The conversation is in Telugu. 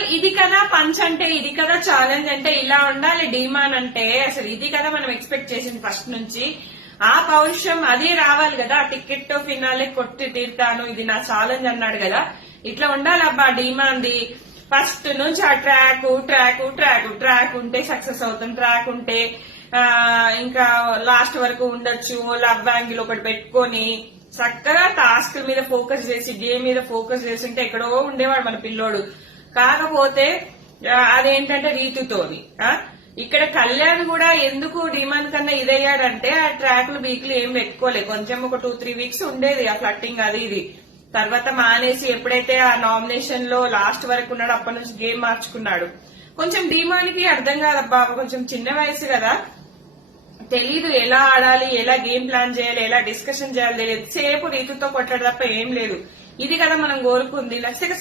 అసలు ఇది కదా పంచ్ అంటే, ఇది కదా ఛాలెంజ్ అంటే, ఇలా ఉండాలి డీమాన్ అంటే. అసలు ఇది కదా మనం ఎక్స్పెక్ట్ చేసింది ఫస్ట్ నుంచి. ఆ పౌరుషం అదే రావాలి కదా. టికెట్ తో ఫినాలే కొట్టి తీరుతాను, ఇది నా ఛాలెంజ్ అన్నాడు కదా. ఇట్లా ఉండాలి అబ్బా డీమాన్ది. ఫస్ట్ నుంచి ఆ ట్రాక్ ట్రాక్ ట్రాక్ ట్రాక్ ఉంటే సక్సెస్ అవుతాం, ట్రాక్ ఉంటే ఇంకా లాస్ట్ వరకు ఉండొచ్చు. లవ్ యాంగిల్ ఒకటి పెట్టుకొని చక్కగా టాస్క్ మీద ఫోకస్ చేసి, గేమ్ మీద ఫోకస్ చేసి ఉంటే ఎక్కడో ఉండేవాడు మన పిల్లోడు. కాకపోతే అదేంటంటే రీతుతోని. ఇక్కడ కళ్యాణ్ కూడా ఎందుకు డిమాండ్ కన్నా ఇదయ్యాడంటే ఆ ట్రాక్లు బీక్లు ఏం పెట్టుకోలే. కొంచెం ఒక 2-3 వీక్స్ ఉండేది ఆ ఫ్లట్టింగ్ అది ఇది. తర్వాత మానేసి ఎప్పుడైతే ఆ నామినేషన్ లో లాస్ట్ వరకు ఉన్నాడో అప్పటి నుంచి గేమ్ మార్చుకున్నాడు. కొంచెం డిమాండ్కి అర్థం కాదబ్బా, కొంచెం చిన్న వయసు కదా, తెలీదు ఎలా ఆడాలి, ఎలా గేమ్ ప్లాన్ చేయాలి, ఎలా డిస్కషన్ చేయాలి తెలియదు. సేపు రీతుతో కొట్టాడు తప్ప ఏం లేదు. ఇది కదా మనం కోరుకుంది. లక్ష